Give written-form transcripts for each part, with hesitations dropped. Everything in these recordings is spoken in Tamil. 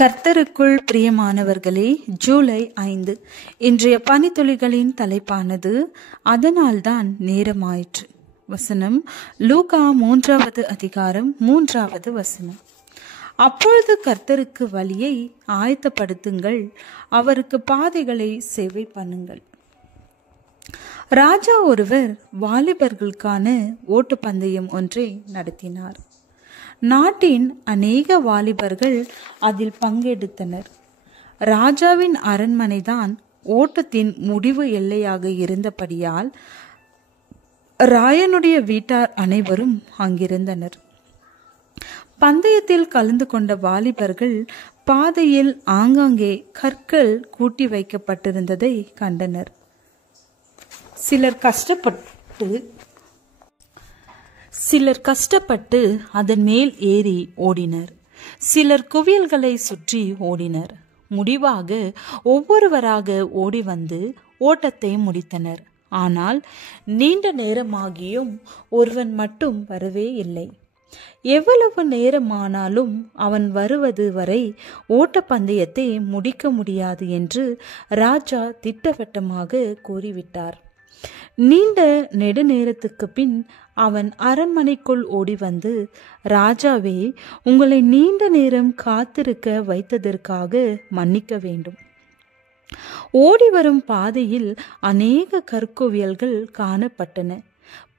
கர்த்தருக்குள் பிரியமானவர்களே, ஜூலை 5 இன்றைய பனித்துளிகளின் தலைப்பானது அதனால்தான் நேரமாயிற்று. வசனம் லூக்கா 3வது அதிகாரம் 3வது வசனம். அப்பொழுது கர்த்தருக்கு வழியை ஆயத்தப்படுத்துங்கள், அவருக்கு பாதைகளை சேவை பண்ணுங்கள். ராஜா ஒருவர் வாலிபர்களுக்கான ஓட்டப்பந்தயம் ஒன்றை நடத்தினார். நாட்டின் அநேக வாலிபர்கள் அதில் பங்கெடுத்தனர். ராஜாவின் அரண்மனைதான் ஓட்டத்தின் முடிவு எல்லையாக இருந்தபடியால் ராயனுடைய வீட்டார் அனைவரும் அங்கிருந்தனர். பந்தயத்தில் கலந்து கொண்ட வாலிபர்கள் பாதையில் ஆங்காங்கே கற்கள் கூட்டி வைக்கப்பட்டிருந்ததை கண்டனர். சிலர் கஷ்டப்பட்டு அதன் மேல் ஏறி ஓடினர். சிலர் குவியல்களை சுற்றி ஓடினர். முடிவாக ஒவ்வொருவராக ஓடி வந்து ஓட்டத்தை முடித்தனர். ஆனால் நீண்ட நேரமாகியும் ஒருவன் மட்டும் வரவே இல்லை. எவ்வளவு நேரமானாலும் அவன் வருவது வரை ஓட்டப்பந்தயத்தை முடிக்க முடியாது என்று ராஜா திட்டவட்டமாக கூறிவிட்டார். நீண்ட நெடுநேரத்துக்கு பின் அவன் அரண்மனைக்குள் ஓடி வந்து, ராஜாவே, உங்களை நீண்ட நேரம் காத்திருக்க வைத்ததற்காக மன்னிக்க வேண்டும். ஓடி வரும் பாதையில் அநேக கற்குவியல்கள் காணப்பட்டன.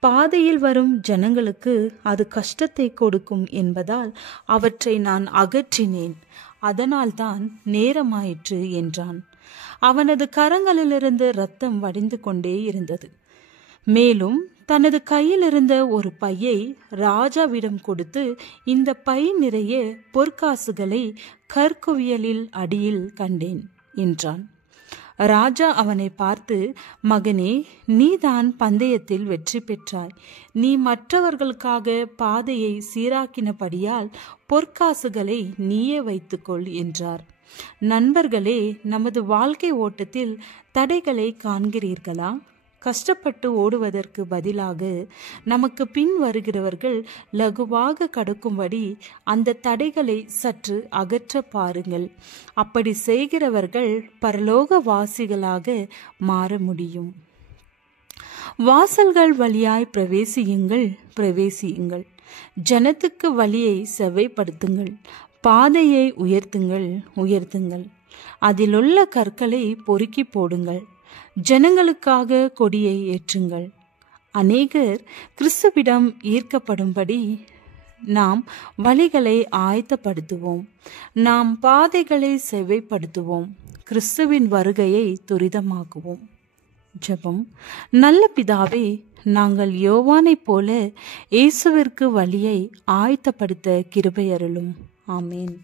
பாதையில் வரும் ஜனங்களுக்கு அது கஷ்டத்தை கொடுக்கும் என்பதால் அவற்றை நான் அகற்றினேன். அதனால்தான் நேரமாயிற்று என்றான். அவனது கரங்களிலிருந்து இரத்தம் வடிந்து கொண்டே இருந்தது. மேலும் தனது கையில் இருந்த ஒரு பையை ராஜாவிடம் கொடுத்து, இந்த பை நிறைய பொற்காசுகளை கற்குவியலில் அடியில் கண்டேன் என்றான். ராஜா அவனை பார்த்து, மகனே, நீதான் பந்தயத்தில் வெற்றி பெற்றாய். நீ மற்றவர்களுக்காக பாதையை சீராக்கினபடியால் பொற்காசுகளை நீயே வைத்துக்கொள் என்றார். நண்பர்களே, நமது வாழ்க்கை ஓட்டத்தில் தடைகளை காண்கிறீர்களா? கஷ்டப்பட்டு ஓடுவதற்கு பதிலாக நமக்கு பின் வருகிறவர்கள் லகுவாக கடக்கும்படி அந்த தடைகளை சற்று அகற்ற பாருங்கள். அப்படி செய்கிறவர்கள் பரலோக வாசிகளாக மாற முடியும். வாசல்கள் வழியாய் பிரவேசியுங்கள். ஜனத்துக்கு வழியை செவ்வைப்படுத்துங்கள். பாதையை உயர்த்துங்கள். அதிலுள்ள கற்களை பொறுக்கி போடுங்கள். ஜனங்களுக்காக கொடியை ஏற்றுங்கள். அநேகர் கிறிஸ்துவிடம் ஈர்க்கப்படும்படி நாம் வழிகளை ஆயத்தப்படுத்துவோம். நாம் பாதைகளை செவ்வைப்படுத்துவோம். கிறிஸ்துவின் வருகையை துரிதமாக்குவோம். ஜெபம். நல்ல பிதாவே, நாங்கள் யோவானைப் போல இயேசுவிற்கு வழியை ஆயத்தப்படுத்த கிருபை அருளும். ஆமேன்.